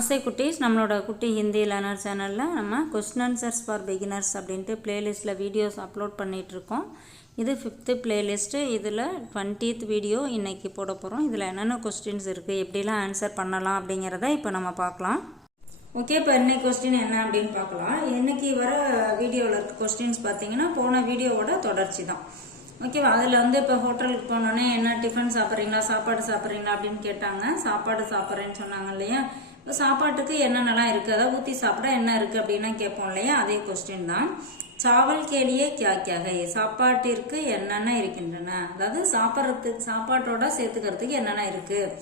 நமஸ்தே குட்டீஸ், நம்மளோட குட்டி ஹிந்தி லேர்னர் சேனலில் நம்ம கொஸ்டின் ஆன்சர்ஸ் ஃபார் பிகினர்ஸ் அப்படின்ட்டு பிளேலிஸ்ட்டில் வீடியோஸ் அப்லோட் பண்ணிகிட்ருக்கோம். இது 5th பிளேலிஸ்ட்டு. இதில் 20th வீடியோ இன்றைக்கி போட போகிறோம். இதில் என்னென்ன கொஸ்டின்ஸ் இருக்குது, எப்படிலாம் ஆன்சர் பண்ணலாம் அப்படிங்கிறத இப்போ நம்ம பார்க்கலாம். ஓகே, இப்போ இன்னைக்கு கொஸ்டின் என்ன அப்படின்னு பார்க்கலாம். இன்றைக்கி வர வீடியோவில் இருக்க கொஸ்டின்ஸ் பார்த்தீங்கன்னா போன வீடியோவோட தொடர்ச்சி தான். ஓகேவா? அதில் இப்போ ஹோட்டலுக்கு போனோன்னே என்ன டிஃபன் சாப்பிட்றீங்களா, சாப்பாடு சாப்பிட்றீங்களா அப்படின்னு கேட்டாங்க. சாப்பாடு சாப்பிட்றேன்னு சொன்னாங்க இல்லையா? இப்போ சாப்பாட்டுக்கு என்னென்னலாம் இருக்குது, அதாவது ஊற்றி சாப்பிட என்ன இருக்குது அப்படின்னா கேட்போம் இல்லையா? அதே கொஸ்டின் தான். சாவல் கேலியே கியா கியா ஹை, சாப்பாட்டிற்கு என்னென்ன இருக்கின்றன, அதாவது சாப்பிட்றதுக்கு சாப்பாட்டோட சேர்த்துக்கிறதுக்கு என்னென்ன இருக்குது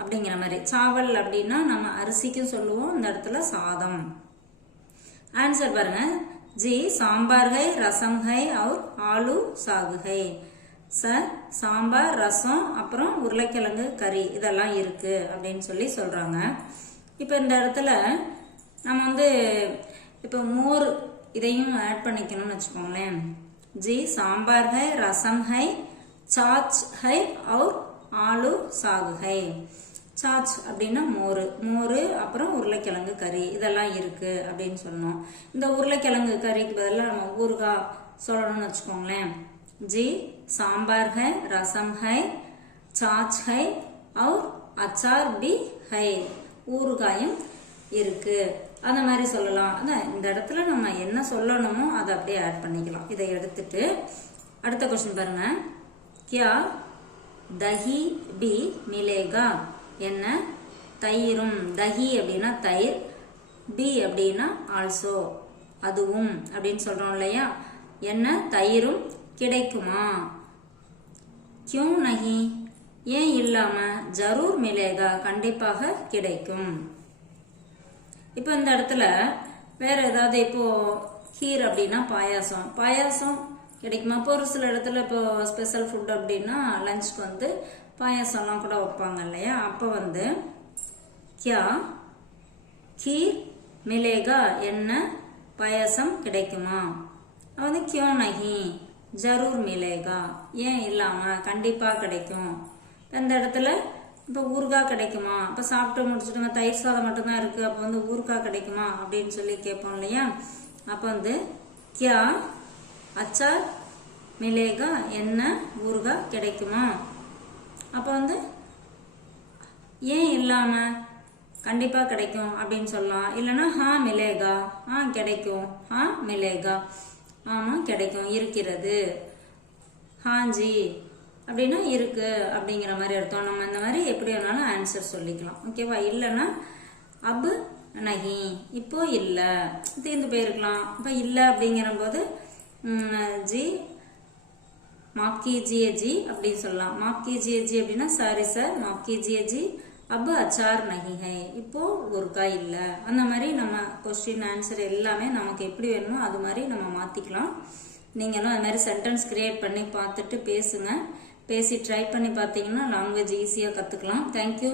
அப்படிங்கிற மாதிரி. சாவல் அப்படின்னா நம்ம அரிசிக்கும் சொல்லுவோம், இந்த இடத்துல சாதம். ஆன்சர் பாருங்க. जी सांबार है, रसम है और आलू साग है. சார் சாம்பார், ரசம், அப்புறம் உருளைக்கிழங்கு கறி இதெல்லாம் இருக்கு அப்படின்னு சொல்றாங்க. இப்போ இந்த இடத்துல நம்ம இப்போ மோர் இதையும் ஆட் பண்ணிக்கணும்னு வச்சுக்கோங்களேன். जी सांबार है, रसम है, छाछ है और आलू साग है. சாச் அப்படின்னா மோர், அப்புறம் உருளைக்கிழங்கு கறி இதெல்லாம் இருக்கு அப்படின்னு சொன்னோம். இந்த உருளைக்கிழங்கு கறிக்கு பதிலாக நம்ம ஊறுகாய் சொல்லணும்னு வச்சுக்கோங்களேன். जी सांबार है, रसम है, छाछ है और अचार भी है. ஊறுகாயும் இருக்கு அந்த மாதிரி சொல்லலாம். அதான் இந்த இடத்துல நம்ம என்ன சொல்லணுமோ அதை அப்படியே ஆட் பண்ணிக்கலாம். இதை எடுத்துட்டு அடுத்த கொஸ்டின் பாருங்க. क्या दही भी मिलेगा, என்ன தயிரும், தஹி அப்படின்னா தயிர், பி அப்படின்னா ஆல்சோ அதுவும் அப்படின்னு சொல்றோம் இல்லையா? என்ன தயிரும் கிடைக்குமா? क्यों नहीं, ஏன் இல்லாம, ஜரூர் மிலேகா கண்டிப்பாக கிடைக்கும். இப்போ இந்த இடத்துல வேற ஏதாவது, இப்போ கீர் அப்படின்னா பாயாசம், பாயாசம் கிடைக்குமா? இப்போ ஒரு சில இடத்துல இப்போ ஸ்பெஷல் ஃபுட் அப்படின்னா லஞ்சுக்கு பாயாசம்லாம் கூட வைப்பாங்க இல்லையா? அப்போ கியா கீர் மிலேகா, என்ன பாயாசம் கிடைக்குமா? கியோ நஹி ஜரூர் மிலேகா, ஏன் இல்லாம கண்டிப்பா கிடைக்கும். இந்த இடத்துல இப்போ ஊறுகாய் கிடைக்குமா? இப்போ சாப்பிட்டு முடிச்சுட்டுங்க தயிர் சாதம் மட்டும்தான் இருக்கு, அப்போ ஊறுகாய் கிடைக்குமா அப்படின்னு கேட்போம் இல்லையா? அப்போ கியா அச்சார் மிலேகா, என்ன ஊறுகாய் கிடைக்குமா? அப்போ ஏன் இல்லாம கண்டிப்பா கிடைக்கும் அப்படின்னு சொல்லலாம். இல்லைன்னா ஹா மிலேகா, கிடைக்கும், ஹா மிலேகா, ஆமா கிடைக்கும், இருக்கிறது. ஹாஞ்சி அப்படின்னா இருக்கு அப்படிங்கிற மாதிரி அர்த்தம். நம்ம இந்த மாதிரி எப்படி வேணாலும் ஆன்சர் சொல்லிக்கலாம். ஓகேவா? இல்லைன்னா அப் நஹி, இப்போ இல்லை, தீர்ந்து போயிருக்கலாம். இப்போ இல்லை அப்படிங்கிற போது ஜி माफ कीजिए जी அப்படின்னு சொல்லலாம். माफ कीजिए जी அப்படின்னா சாரி சார், माफ कीजिए जी अब अचार नहीं है, இப்போ ஊறுகாய் இல்ல. அந்த மாதிரி நம்ம क्वेश्चन ஆன்சர் எல்லாமே நமக்கு எப்படி வேணுமோ அது மாதிரி நம்ம மாத்திக்கலாம். நீங்களும் அது மாதிரி சென்டென்ஸ் கிரியேட் பண்ணி பார்த்துட்டு பேசுங்க. பேசி ட்ரை பண்ணி பார்த்தீங்கன்னா லாங்குவேஜ் ஈஸியா கத்துக்கலாம். தேங்க்யூ.